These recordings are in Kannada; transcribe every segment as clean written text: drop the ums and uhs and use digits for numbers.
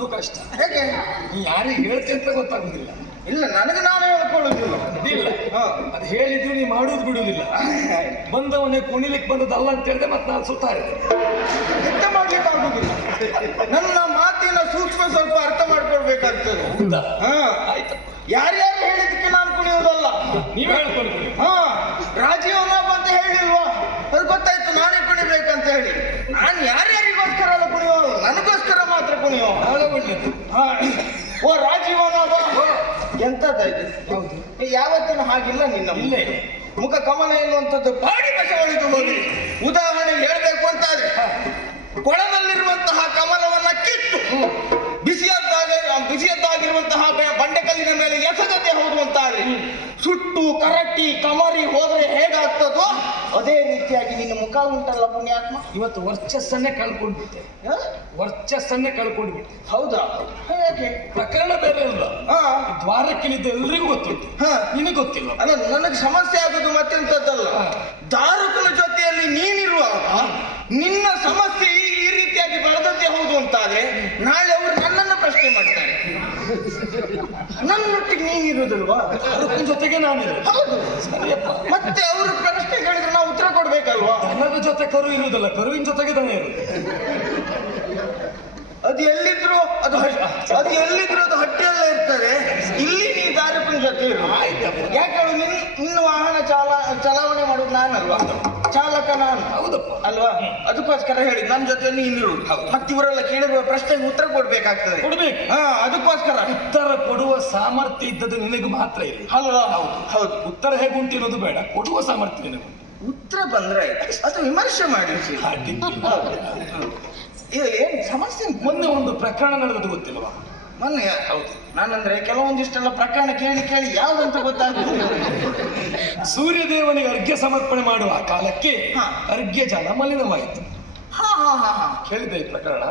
ಮಾಡುದು ಕಷ್ಟ. ಹೇಗೆ? ನೀ ಯಾರಿಗೆ ಹೇಳ್ತಿ ಅಂತ ಗೊತ್ತಾಗುದಿಲ್ಲ. ಇಲ್ಲ, ನನಗೆ ನಾನೇ ಹೇಳ್ಕೊಳ್ಳುದಿಲ್ಲ. ಅದಿಲ್ಲ, ಅದು ಹೇಳಿದ್ರು ನೀ ಮಾಡುದು ಬಿಡುವುದಿಲ್ಲ. ಬಂದವನೇ ಕುಣಿಲಿಕ್ಕೆ ಬಂದದಲ್ಲ ಅಂತ ಹೇಳಿದ್ರೆ ಮತ್ತೆ ನಾನು ಸುತ್ತಾ ಇದ್ದೆ. ಎಂತ ಮಾಡ್ಲಿಕ್ಕೆ ಆಗುದಿಲ್ಲ. ನನ್ನ ಮಾತಿನ ಸೂಕ್ಷ್ಮ ಸ್ವಲ್ಪ ಅರ್ಥ ಮಾಡ್ಕೊಳ್ಬೇಕಾಗ್ತದೆ. ಹೌದಾ? ಆಯ್ತು. ಯಾರ್ಯಾರು ಹೇಳಿದಕ್ಕೆ ನಾನು ಕುಣಿಯೋದಲ್ಲ. ನೀವೇ ಹೇಳ್ಕೊಳ್ತೀವಿ. ರಾಜೀವನಾಭ ಅಂತ ಹೇಳಿಲ್ವಾ? ಅದು ಗೊತ್ತಾಯ್ತು, ನಾನೇ ಕುಣಿಬೇಕಂತ ಹೇಳಿ. ನಾನು ಯಾರ್ಯಾರಿಗೋಸ್ಕರ ಅಲ್ಲ ಕುಣಿಯೋದು, ನನಗೋಸ್ಕರ ಮಾತ್ರ ಕುಣಿಯೋ. ಬಹಳ ಒಳ್ಳೇದು. ಓ ರಾಜೀವನಾಭ, ಎಂತದಾಯ್ತು? ಹೌದು, ಯಾವತ್ತೂ ಹಾಗಿಲ್ಲ ನಿನ್ನ ಇಲ್ಲೇ ಮುಖ ಕಮಲ ಎನ್ನುವಂಥದ್ದು ಬಾಡಿ ಬಸವಳಿದು ಹೋಗಿ. ಉದಾಹರಣೆ ಹೇಳ್ಬೇಕು ಅಂತಾದ್ರೆ, ಕೊಳದಲ್ಲಿರುವಂತಹ ಕಮಲವನ್ನ ಕಿತ್ತು ಬಿಸಿಯದ್ದಾಗಿರುವಂತಹ ಬಂಡೆಕಲ್ಲಿನ ಮೇಲೆ ಎಸಗದೆ ಹೌದು ಅಂತಾದ್ರೆ, ಸುಟ್ಟು ಕರಟಿ ಕಮರಿ ಹೋದ್ರೆ ಹೇಗಾಗ್ತದೋ ಅದೇ ರೀತಿಯಾಗಿ ನಿನ್ನ ಮುಖ ಉಂಟಲ್ಲ ಪುಣ್ಯಾತ್ಮ. ಇವತ್ತು ವರ್ಚಸ್ಸನ್ನೇ ಕಳ್ಕೊಂಡ್ಬಿಟ್ಟೆ. ವರ್ಚಸ್ಸನ್ನೇ ಕಳ್ಕೊಂಡ್ಬಿಟ್ಟೆ. ಹೌದಾ? ಹೇಗೆ? ಪ್ರಕರಣ ಬೇರೆ ಅಲ್ಲ. ದ್ವಾರಕ್ಕಿಳಿದ ಎಲ್ರಿಗೂ ಗೊತ್ತುಂಟು, ನಿನಗೆ ಗೊತ್ತಿಲ್ಲ. ಅಲ್ಲ, ನನಗೆ ಸಮಸ್ಯೆ ಆಗುದು ಮತ್ತೆಂತದ್ದಲ್ಲ. ದಾರುಕನ ಜೊತೆಯಲ್ಲಿ ನೀನಿರುವಾಗ ನಿನ್ನ ಸಮಸ್ಯೆ ಈ ರೀತಿಯಾಗಿ ಬೆಳೆದದ್ದೇ ಹೌದು ಅಂತಾದ್ರೆ, ನಾಳೆ ಅವರು ನನ್ನನ್ನು ಪ್ರಶ್ನೆ ಮಾಡ್ತಾರೆ. ನನ್ನೊಟ್ಟಿಗೆ ನೀನಿರುವುದಿಲ್ವಾ? ದಾರುಕನ ಜೊತೆಗೆ ನಾನಿರು. ಹೌದು, ಸರಿಯಪ್ಪ. ಮತ್ತೆ ಅವರು ಪ್ರಶ್ನೆ ಕೇಳಿದ್ರೆ ನಾವು ಉತ್ತರ ಕೊಡ್ಬೇಕಲ್ವಾ? ದನದ ಜೊತೆ ಕರು ಇರುವುದಲ್ಲ, ಕರುವಿನ ಜೊತೆಗೆ ದನ ಇರುವುದು. ಅದು ಎಲ್ಲಿದ್ರು ಅದು ಹಟ್ಟಿಯಲ್ಲೇ ಇರ್ತದೆ. ಇಲ್ಲಿ ನೀ ದಾರುಕನ ಜೊತೆ ಇರು. ಯಾಕೆ ಹೇಳು? ನಿನ್ನ ವಾಹನ ಚಲಾವಣೆ ಮಾಡುದು ನಾನಲ್ವಾ? ಚಾಲಕ ನಾನು. ಹೌದಪ್ಪ ಅಲ್ವಾ? ಅದಕ್ಕೋಸ್ಕರ ಹೇಳಿ ನನ್ನ ಜೊತೆ ನೀನಿರು. ಮತ್ತೆ ಇವರೆಲ್ಲ ಕೇಳಿರುವ ಪ್ರಶ್ನೆಗೆ ಉತ್ತರ ಕೊಡ್ಬೇಕಾಗ್ತದೆ. ಕೊಡ್ಬೇಕು. ಅದಕ್ಕೋಸ್ಕರ ಉತ್ತರ ಕೊಡುವ ಸಾಮರ್ಥ್ಯ ಇದ್ದದ್ದು ನಿನಗೆ ಮಾತ್ರ ಇಲ್ಲ. ಅಲ್ವಾ? ಹೌದು. ಉತ್ತರ ಹೇಗುಂಟಿರೋದು ಬೇಡ, ಕೊಡುವ ಸಾಮರ್ಥ್ಯ ನಿನಗೆ. ಉತ್ತರ ಬಂದ್ರೆ ಅದು ವಿಮರ್ಶೆ ಮಾಡಿ. ಏನ್ ಸಮಸ್ಯೆ? ಮೊನ್ನೆ ಒಂದು ಪ್ರಕರಣ ನಡೆದದ್ದು ಗೊತ್ತಿಲ್ವಾ? ಮೊನ್ನೆ? ಹೌದು. ನಾನಂದ್ರೆ ಕೆಲವೊಂದಿಷ್ಟೆಲ್ಲ ಪ್ರಕರಣ ಕೇಳಿ ಯಾವ್ದಂತ ಗೊತ್ತಾಗುತ್ತೆ. ಸೂರ್ಯದೇವನಿಗೆ ಅರ್ಘ್ಯ ಸಮರ್ಪಣೆ ಮಾಡುವ ಕಾಲಕ್ಕೆ ಅರ್ಘ್ಯ ಜಲ ಮಲಿನವಾಯಿತು. ಕೇಳಿದೆ ಈ ಪ್ರಕರಣ?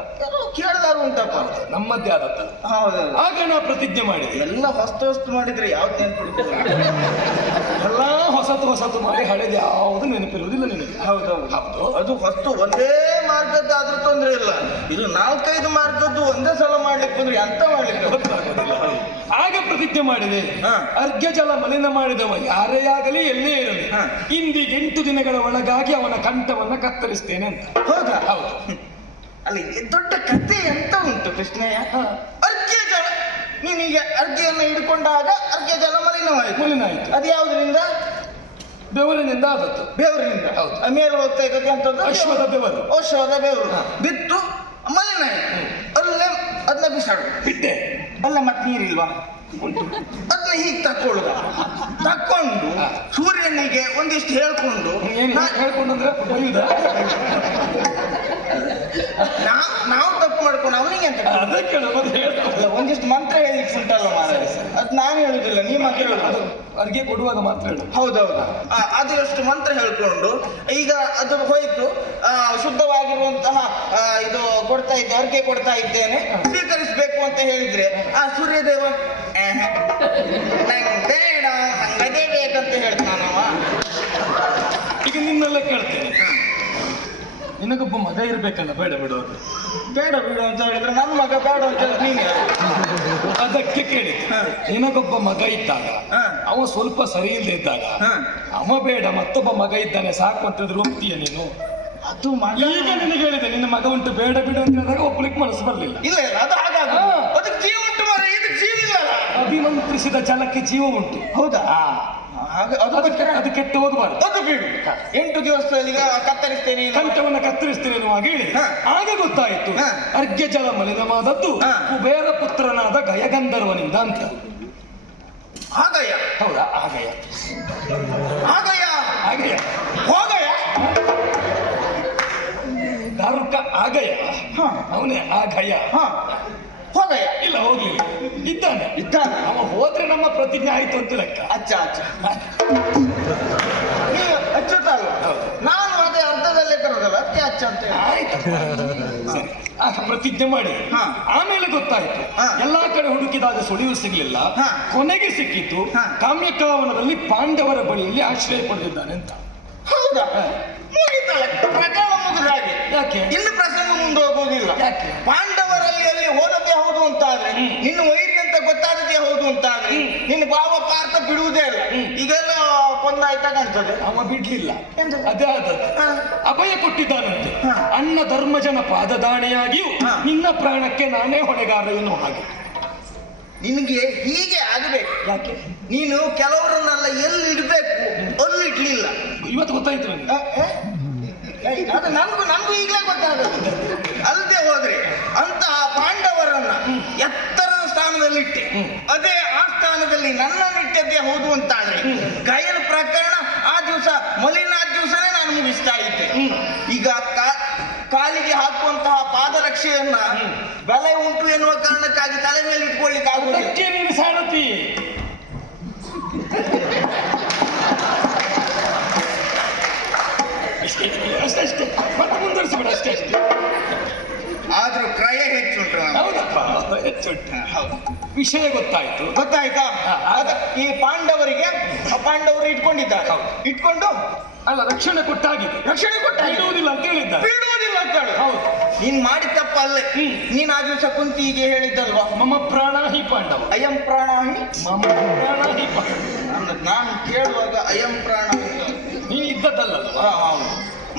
ಕೇಳಿದಾಗ ಉಂಟಪ್ಪ, ನಮ್ಮದೇ ಆದತ್ತಲ್ಲ. ಹೌದು. ಆಗ ನಾ ಪ್ರತಿಜ್ಞೆ ಮಾಡಿದೆ, ಎಲ್ಲ ಹೊಸ್ತು ಮಾಡಿದ್ರೆ ಯಾವ್ದು ನೆನಪಿಡುತ್ತದೆ? ಎಲ್ಲ ಹೊಸತು ಮಾಡಿ ಹಳೆದು ಯಾವುದು ನೆನಪಿರುವುದಿಲ್ಲ ನಿನಗೆ. ಹೌದೌದು. ಹೌದು, ಅದು ಹೊಸ್ತು ಒಂದೇ ಮಾರ್ಗದ್ದಾದ್ರೂ ತೊಂದ್ರೆ ಇಲ್ಲ. ಇದು 4-5 ಮಾರ್ಗದ್ದು ಒಂದೇ ಸಲ ಮಾಡ್ಲಿಕ್ಕೆ ಬಂದ್ರೆ ಎಂತ ಮಾಡ್ಲಿಕ್ಕೆ ಗೊತ್ತಾಗೋದಿಲ್ಲ. ಆಗ ಪ್ರತಿಜ್ಞೆ ಮಾಡಿದೆ, ಅರ್ಘ್ಯ ಜಲ ಮಲಿನ ಮಾಡಿದವ ಯಾರೇ ಆಗಲಿ ಎಲ್ಲೇ ಇರಲಿ, ಇಂದಿಗೆ 8 ದಿನಗಳ ಒಳಗಾಗಿ ಅವನ ಕಂಠವನ್ನ ಕತ್ತರಿಸ್ತೇನೆ ಅಂತ. ಹೌದಾ? ಹೌದು. ಅಲ್ಲಿ ದೊಡ್ಡ ಕಥೆ ಎಂತ ಉಂಟು ಕೃಷ್ಣಯ್ಯ. ಅರ್ಘ್ಯ ಜಲ, ನೀನೀಗ ಅರ್ಘ್ಯವನ್ನು ಹಿಡ್ಕೊಂಡಾಗ ಅರ್ಘ್ಯ ಜಲ ಮಲಿನವಾಯಿತು. ಅದು ಯಾವುದರಿಂದ? ಬೆವರಿನಿಂದ ಆದದ್ದು. ಬೆವರಿನಿಂದ. ಹೌದು. ಮೇಲೆ ಹೋಗ್ತಾ ಇದ್ದದ್ದು ಅಂತದ್ದು ಅಶ್ವದ ಬೆವರು. ಅಶ್ವದ ಬೆವರು ಬಿತ್ತು ಮಲಿನ ಆಯ್ತು. ಅಲ್ಲೇ ಅದನ್ನ ಬಿಸಾಡು. ಬಿಟ್ಟೆ. ಅಲ್ಲ ಮತ್ತೆ ನೀರಿಲ್ವಾ? ಅದನ್ನ ಹೀಗೆ ತಕ್ಕೊಂಡು ಸೂರ್ಯನಿಗೆ ಒಂದಿಷ್ಟು ಹೇಳ್ಕೊಂಡು ಅಂದ್ರೆ ನಾವು ತಪ್ಪು ಮಾಡ್ಕೊಂಡು ಅವನಿಗೆ ಅಂತ ಒಂದಿಷ್ಟು ಮಂತ್ರ ಹೇಳಿಕ್ ಉಂಟಲ್ಲ ಮಾರಾಯ. ಅದ್ ನಾನು ಹೇಳುದಿಲ್ಲ, ನೀ ಮತ್ತೆ ಹೇಳುದು. ಅರ್ಗೆ ಕೊಡುವಾಗ ಮಾತ್ರ ಹೇಳು. ಹೌದೌದು. ಅದು ಎಷ್ಟು ಮಂತ್ರ ಹೇಳ್ಕೊಂಡು ಈಗ ಅದು ಹೋಯ್ತು. ಶುದ್ಧವಾಗಿರುವಂತಹ ಇದು ಕೊಡ್ತಾ ಇದ್ದೆ, ಅರ್ಗೆ ಕೊಡ್ತಾ ಇದ್ದೇನೆ, ಸ್ವೀಕರಿಸಬೇಕು ಅಂತ ಹೇಳಿದ್ರೆ ಆ ಸೂರ್ಯದೇವ ನಂಗೆ ಬೇಡ, ನಂಗೆ ಅದೇ ಬೇಕಂತ ಹೇಳ್ತಾನವ. ಈಗ ನಿನ್ನೆಲ್ಲ ಕೇಳ್ತೇನೆ, ನಿನಗೊಬ್ಬ ಮಗ ಇರ್ಬೇಕಲ್ಲ, ಬೇಡ ಬಿಡೋದು. ಬೇಡ ಬಿಡು ಅಂತ ಹೇಳಿದ್ರೆ ನನ್ನ ಮಗ ಬೇಡ ಅಂತ ಹೇಳಿ ನೀನು ಅದಕ್ಕೆ ಕೇಳಿ, ನಿನಗೊಬ್ಬ ಮಗ ಇದ್ದಾಗ ಅವ ಸ್ವಲ್ಪ ಸರಿ ಇಲ್ಲದೆ ಇದ್ದಾಗ ಅವ ಬೇಡ ಮತ್ತೊಬ್ಬ ಮಗ ಇದ್ದಾನೆ ಸಾಕು ಅಂತ ಹೇಳಿದ್ರೆ ಒಪ್ತೀಯ ನೀನು? ಅದು ಈಗ ನಿನಗೆ ಹೇಳಿದೆ ನಿನ್ನ ಮಗ ಉಂಟು ಬೇಡ ಬಿಡು ಅಂತ ಹೇಳಿದಾಗ ಒಪ್ಲಿಕ್ಕೆ ಮನಸ್ಸು ಬರಲಿಲ್ಲ. ಇಲ್ಲ ಅದು ಹಾಗಾಗಿ ಅದಕ್ಕೆ ಜೀವ ಉಂಟು ಮಾರ, ಇದಕ್ಕೆ ಜೀವ ಇಲ್ಲ. ಅಭಿಮಂತ್ರಿಸಿದ ಜಲಕ್ಕೆ ಜೀವ ಉಂಟು. ಹೌದಾ? ಅದು ಕೆಟ್ಟು ಹೋಗಬಾರ್ದು. ಅದು ಬಿಡು. 8 ದಿವಸದಲ್ಲಿ ಕತ್ತರಿಸ್ತೇನೆ, ಕಂಠವನ್ನು ಕತ್ತರಿಸ್ತೇನೆ ಎನ್ನುವಾಗ ಹೇಳಿ ಆಗ ಗೊತ್ತಾಯಿತು ಅರ್ಘ್ಯ ಜಲ ಮಲಿನವಾದದ್ದು ಕುಬೇರ ಪುತ್ರನಾದ ಗಯಗಂಧರ್ವನಿಂದ ಅಂತ. ಆಗಯ? ಹೌದಾ? ಆಗಯ ಆಗಯ ಆಗಯ ಹೋಗಯ ದಾರುಕ ಆಗಯ, ಅವನೇ ಆಗಯ. ಹೋಗಯ? ಇಲ್ಲ, ಹೋಗ್ಲಿಲ್ಲ, ಇದ್ದಾನೆ. ಅವ ಹೋದ್ರೆ ನಮ್ಮ ಪ್ರತಿಜ್ಞೆ ಆಯ್ತು ಅಂತ ಲೆಕ್ಕ. ಅಚ್ಚ ನೀವು ಅಚ್ಚುತ್ತಲ್ಲ, ನಾನು ಅದೇ ಅರ್ಧದಲ್ಲೇ ಕರೋದಲ್ಲ, ಅದಕ್ಕೆ ಅಚ್ಚ ಅಂತ ಆಯ್ತು. ಸರಿ, ಆಗ ಪ್ರತಿಜ್ಞೆ ಮಾಡಿ ಆಮೇಲೆ ಗೊತ್ತಾಯ್ತು ಎಲ್ಲಾ ಕಡೆ ಹುಡುಕಿದಾಗ ಸುಳಿವು ಸಿಗ್ಲಿಲ್ಲ. ಕೊನೆಗೆ ಸಿಕ್ಕಿತ್ತು ಕಾಮ್ಯಕಾವನದಲ್ಲಿ ಪಾಂಡವರ ಬಳಿಯಲ್ಲಿ ಆಶ್ರಯ ಪಡೆದಿದ್ದಾನೆ ಅಂತ. ಹೌದಾ? ಮುಗಿತಲ್ಲ ಪ್ರಕರಣ ಮುಗಿದ ಹಾಗೆ. ಯಾಕೆ? ಇನ್ನು ಪ್ರಸಂಗ ಮುಂದೆ ಹೋಗುವುದಿಲ್ಲ. ಯಾಕೆ? ಪಾಂಡವರಲ್ಲಿ ಅಲ್ಲಿ ಹೋದದ್ದೇ ಹೌದು ನಿನ್ನ ವೈರಿ ಅಂತ ಗೊತ್ತಾದದೇ ಹೌದು ಅಂತ ಆದ್ರೆ ನಿನ್ನ ಭಾವ ಪಾರ್ಥ ಬಿಡುವುದೇ ಇಲ್ಲ. ಈಗೆಲ್ಲ ಕೊಂದಾಯ್ತಾ ಕಾಣ್ತದೆ. ಅವ ಬಿಡ್ಲಿಲ್ಲ, ಅದೇ ಆದದ್ದು. ಅಭಯ ಕೊಟ್ಟಿದ್ದಾನಂತೆ, ಅಣ್ಣ ಧರ್ಮಜನ ಪಾದದಾಣೆಯಾಗಿಯೂ ನಿನ್ನ ಪ್ರಾಣಕ್ಕೆ ನಾನೇ ಹೊಣೆಗಾರ ಎನ್ನುವ ಹಾಗೆ. ನಿನಗೆ ಹೀಗೆ ಆಗಬೇಕು. ಯಾಕೆ? ನೀನು ಕೆಲವರನ್ನೆಲ್ಲ ಎಲ್ಲಿ ಇಡ್ಬೇಕು ಅಲ್ಲಿ ಇಡ್ಲಿಲ್ಲ. ಇವತ್ತು ಗೊತ್ತಾಯ್ತು ನನಗೆ. ಅದು ನನ್ಗೂ ಈಗಲೇ ಗೊತ್ತಾಗುತ್ತೆ. ಅಲ್ಲದೆ ಹೋದ್ರೆ ಅಂತಹ ಪಾಂಡವರನ್ನ ಎತ್ತರದ ಸ್ಥಾನದಲ್ಲಿಟ್ಟೆ, ಅದೇ ಆ ಸ್ಥಾನದಲ್ಲಿ ನನ್ನನ್ನಿಟ್ಟದ್ದೇ ಹೌದು ಅಂತಾದ್ರೆ ಗಯನ ಪ್ರಕರಣ ಆ ದಿವಸ ಮಲಿನ ದಿವಸನೇ ನಾನು ಮುಗಿಸ್ತಾ ಇದ್ದೆ. ಈಗ ಕಾಲಿಗೆ ಹಾಕುವಂತಹ ಪಾದರಕ್ಷೆಯನ್ನ ಬೆಲೆ ಉಂಟು ಎನ್ನುವ ಕಾರಣಕ್ಕಾಗಿ ತಲೆ ಮೇಲೆ ಇಟ್ಕೊಳ್ಳಿಕ್ಕೆ ಆಗುವುದಿಲ್ಲ. ನೀನು ಸಾರಥಿ. ಅಷ್ಟೇ ಮತ್ತೆ ಮುಂದುವರಿಸಬೇಡ. ಅಷ್ಟೇ ಆದ್ರೂ ಕ್ರಯ ಹೆಚ್ಚುಂಟು. ಹೌದಪ್ಪ, ಹೆಚ್ಚುಂಟು. ಹೌದು. ವಿಷಯ ಗೊತ್ತಾಯ್ತಾ? ಈ ಪಾಂಡವರು ಇಟ್ಕೊಂಡಿದ್ದಾರೆ. ಇಟ್ಕೊಂಡು ಅಲ್ಲ, ರಕ್ಷಣೆ ಕೊಟ್ಟಾಗಿದೆ. ಬಿಡುವುದಿಲ್ಲ ಅಂತ ಹೇಳಿದ್ದಾರೆ. ಹೌದು. ನೀನ್ ಮಾಡಿದ ತಪ್ಪಲ್ಲೇ. ನೀನ್ ಆ ದಿವಸ ಕುಂತಿಗೆ ಹೇಳಿದ್ದಲ್ವಾ, ಮಮ ಪ್ರಾಣಾಹಿ ಪಾಂಡವ ಅಯಂ ಪ್ರಾಣಾಹಿ ಮಮ ಪ್ರಾಣಾಹಿ ಪಾಂಡವ. ನಾನು ಕೇಳುವಾಗ ಅಯಂ ಪ್ರಾಣಾಹಿ ನೀನು ಇದ್ದದ್ದಲ್ಲಲ್ವಾ? ಹೌದು.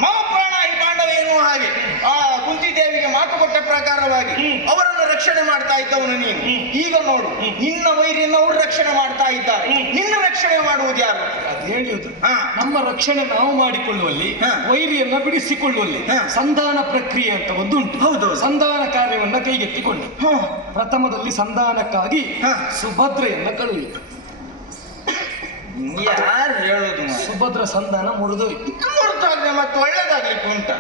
ಮಮ ಪ್ರಾಣಾಹಿ ಪಾಂಡವ ಎನ್ನುವ ಹಾಗೆ ಆ ಕುಂತಿದೇವಿಗೆ ಮಾತು ಕೊಟ್ಟ ಪ್ರಕಾರವಾಗಿ ಅವರನ್ನು ರಕ್ಷಣೆ ಮಾಡ್ತಾ ಇದ್ದವನು ನೀನು. ಈಗ ನೋಡು, ನಿನ್ನ ವೈರಿಯನ್ನು ಅವರು ರಕ್ಷಣೆ ಮಾಡ್ತಾ ಇದ್ದಾರೆ. ನಿನ್ನ ರಕ್ಷಣೆ ಮಾಡುವುದು ಯಾರು? ಅದು ಹೇಳಿಯುವುದು. ನಮ್ಮ ರಕ್ಷಣೆ ನಾವು ಮಾಡಿಕೊಳ್ಳುವಲ್ಲಿ, ವೈರಿಯನ್ನ ಬಿಡಿಸಿಕೊಳ್ಳುವಲ್ಲಿ ಸಂಧಾನ ಪ್ರಕ್ರಿಯೆ ಅಂತ ಒಂದುಂಟು. ಹೌದು. ಸಂಧಾನ ಕಾರ್ಯವನ್ನ ಕೈಗೆತ್ತಿಕೊಂಡು ಪ್ರಥಮದಲ್ಲಿ ಸಂಧಾನಕ್ಕಾಗಿ ಸುಭದ್ರೆಯನ್ನ ಕಳುಹಿತು. ಯಾರು ಹೇಳುದು? ಸುಭದ್ರ ಸಂಧಾನ ಮುರಿದೋಯ್ತು. ಮತ್ತೆ ಒಳ್ಳೇದಾಗ್ಲಿಕ್ಕೆ ಉಂಟ.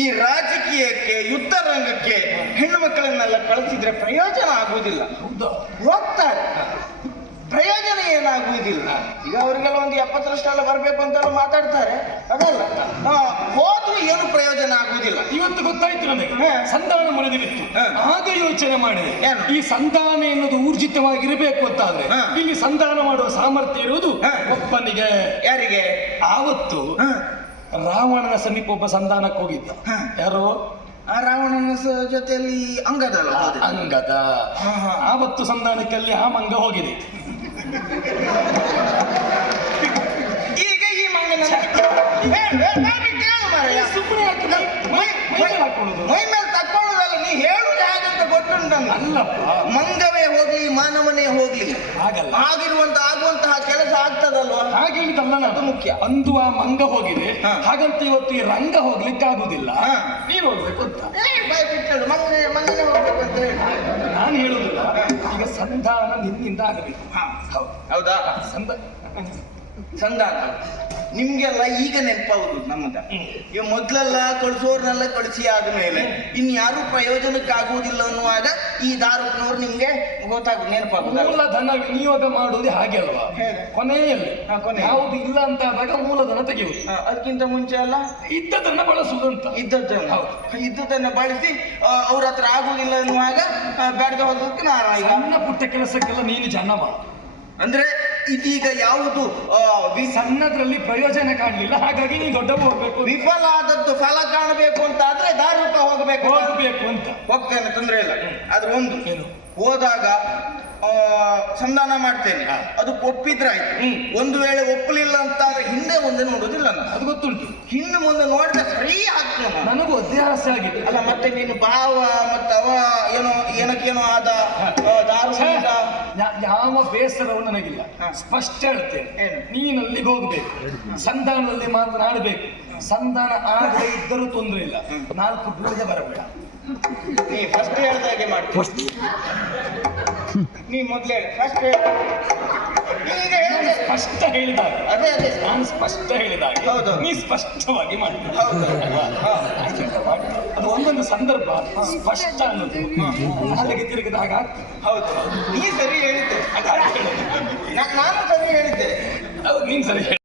ಈ ರಾಜಕೀಯಕ್ಕೆ, ಯುದ್ಧ ರಂಗಕ್ಕೆ ಹೆಣ್ಣು ಮಕ್ಕಳನ್ನೆಲ್ಲ ಕಳಿಸಿದ್ರೆ ಪ್ರಯೋಜನ ಆಗುವುದಿಲ್ಲ. ಹೋಗ್ತಾರೆ, ಪ್ರಯೋಜನ ಏನಾಗುವುದಿಲ್ಲ. ಈಗ ಅವರಿಗೆಲ್ಲ ಒಂದು 70ರಷ್ಟೆಲ್ಲ ಬರ್ಬೇಕು ಅಂತೆಲ್ಲ ಮಾತಾಡ್ತಾರೆ. ಅದಲ್ಲ, ಹೋದ್ರೂ ಏನು ಪ್ರಯೋಜನ ಆಗುವುದಿಲ್ಲ. ಇವತ್ತು ಗೊತ್ತಾಯ್ತು ನನಗೆ, ಸಂಧಾನ ಮುರಿದಿತ್ತು. ಆಗ ಯೋಚನೆ ಮಾಡಿದೆ, ಈ ಸಂಧಾನ ಎನ್ನುವುದು ಊರ್ಜಿತವಾಗಿರಬೇಕು ಅಂತಾದ್ರೆ ಇಲ್ಲಿ ಸಂಧಾನ ಮಾಡುವ ಸಾಮರ್ಥ್ಯ ಇರುವುದು ಒಬ್ಬನಿಗೆ. ಯಾರಿಗೆ? ಆವತ್ತು ರಾವಣನ ಸಮೀಪ ಒಬ್ಬ ಸಂಧಾನಕ್ಕೆ ಹೋಗಿದ್ದ. ಯಾರು? ಆ ರಾವಣನ ಜೊತೆಯಲ್ಲಿ ಅಂಗದ. ಆವತ್ತು ಸಂಧಾನಕ್ಕೆ ಅಲ್ಲಿ ಆ ಮಂಗ ಹೋಗಿದೆ. ಈಗ ಈ ಮಂಗನ ಮೈ ಮೇಲೆ ತಕ್ಕೊಳ್ಳೋದಲ್ಲ, ನೀ ಹೇಳುದು ಹಾಗಂತ ಗೊತ್ತುಂಟ. ಅಲ್ಲಪ್ಪ, ಮಂಗವೇ ಹೋಗ್ಲಿ ಮಾನವನೇ ಹೋಗ್ಲಿ ಆಗಲ್ಲ, ಆಗುವಂತಹ ಕೆಲಸ ಆಗ್ತದಲ್ವಾ? ಹಾಗೆ ಹೇಳಿದಲ್ಲ, ಅದು ಮುಖ್ಯ. ಅಂದು ಆ ಮಂಗ ಹೋಗಿದೆ, ಹಾಗಂತ ಇವತ್ತು ಈ ರಂಗ ಹೋಗ್ಲಿಕ್ಕೆ ಆಗುದಿಲ್ಲ. ನೀನು ಹೋಗ್ಬೇಕು ಅಂತ ಮಂಗನೇ ಹೋಗ್ಬೇಕು ಅಂತ ಹೇಳಿ ನಾನು ಹೇಳುದಿಲ್ಲ. ಈಗ ಸಂಧಾನ ನಿನ್ನಿಂದ ಆಗಬೇಕು. ಹೌದಾ? ಸಂಧಾನ ನಿಮ್ಗೆಲ್ಲ ಈಗ ನೆನಪಾಗುದು. ನಮ್ಮದ ಈಗ ಮೊದ್ಲೆಲ್ಲ ಕಳಿಸೋರ್ನೆಲ್ಲ ಕಳಿಸಿ ಆದ್ಮೇಲೆ ಇನ್ಯಾರು ಪ್ರಯೋಜನಕ್ಕಾಗುವುದಿಲ್ಲ ಅನ್ನುವಾಗ ಈ ದಾರುಕ್ನವ್ರು ನಿಮ್ಗೆ ಗೊತ್ತಾಗುದು, ನೆನಪಾಗುದು. ಮೂಲಧನ ವಿನಿಯೋಗ ಮಾಡುವುದು ಹಾಗೆ ಅಲ್ವಾ? ಕೊನೆಯಲ್ಲಿ ಯಾವುದು ಇಲ್ಲ ಅಂತ ಆದಾಗ ಮೂಲಧನ ತೆಗೆಯುವುದು. ಅದಕ್ಕಿಂತ ಮುಂಚೆ ಅಲ್ಲ ಇದ್ದದನ್ನ ಬಳಸುವುದಂತ. ಇದ್ದದನ್ನ ಬಳಸಿ ಅವ್ರ ಹತ್ರ ಆಗುವುದಿಲ್ಲ ಅನ್ನುವಾಗ ಬೇಡದ ಹೋಗೋದಕ್ಕೆ ನಾನು ಸಣ್ಣ ಪುಟ್ಟ ಕೆಲಸಕ್ಕೆಲ್ಲ ನೀನು ಜನವ. ಅಂದ್ರೆ ಇದೀಗ ಯಾವುದು ಸಣ್ಣದ್ರಲ್ಲಿ ಪ್ರಯೋಜನ ಕಾಣಲಿಲ್ಲ, ಹಾಗಾಗಿ ನೀವು ದೊಡ್ಡ ಹೋಗ್ಬೇಕು. ವಿಫಲ ಆದದ್ದು ಫಲ ಕಾಣಬೇಕು ಅಂತ ಆದ್ರೆ ದಾರುಕ ಹೋಗ್ಬೇಕು ಅಂತ ಹೋಗ್ತೇನೆ, ತೊಂದ್ರೆ ಇಲ್ಲ. ಆದ್ರೆ ಒಂದು ಏನು, ಹೋದಾಗ ಸಂಧಾನ ಮಾಡ್ತೇನೆ, ಅದು ಒಪ್ಪಿದ್ರಾಯ್ತು. ಒಂದು ವೇಳೆ ಒಪ್ಪಲಿಲ್ಲ ಅಂತ ಆದ್ರೆ ಹಿಂದೆ ಮುಂದೆ ನೋಡುದಿಲ್ಲ ನಾನು. ಅದು ಗೊತ್ತುಂಟು. ಹಿಂದೆ ಮುಂದೆ ನೋಡಿದ್ರೆ ಸರಿ ಆಗ್ತದೆ. ನನಗೂ ಅಭ್ಯಾಸ ಆಗಿದೆ. ಅಲ್ಲ, ಮತ್ತೆ ನೀನು ಭಾವ ಮತ್ತೆ ಅವ ಏನಕ್ಕೇನೋ ಆದ ದಾರು ಯಾವ ಬೇಸರವು ನನಗಿಲ್ಲ. ಸ್ಪಷ್ಟ ಹೇಳ್ತೇನೆ, ನೀನಲ್ಲಿ ಹೋಗ್ಬೇಕು, ಸಂಧಾನದಲ್ಲಿ ಮಾತನಾಡಬೇಕು. ಸಂಧಾನ ಆಗದೆ ಇದ್ದರೂ ತೊಂದರೆ ಇಲ್ಲ, 4 ಬೂದಿಗೆ ಬರಬೇಡ. ನೀ ಫಸ್ಟ್ ಹೇಳ್ದಾಗೆ ಮಾಡಿ. ನೀ ಮೊದ್ಲೇ ಫಸ್ಟ್ ಈಗ ಸ್ಪಷ್ಟ ಹೇಳಿದಾಗ, ಅದೇ ನಾನು ಸ್ಪಷ್ಟ ಹೇಳಿದಾಗ ನೀ ಸ್ಪಷ್ಟವಾಗಿ ಮಾಡಿ. ಅದು ಒಂದೊಂದು ಸಂದರ್ಭ ಸ್ಪಷ್ಟ ಅನ್ನೋದು ಅಲ್ಲಿಗೆ ತಿರುಗಿದಾಗ. ಹೌದು, ನೀ ಸರಿ ಹೇಳಿದ್ದೆ, ನಾನು ಸರಿ ಹೇಳಿದ್ದೆ. ನೀನ್ ಸರಿ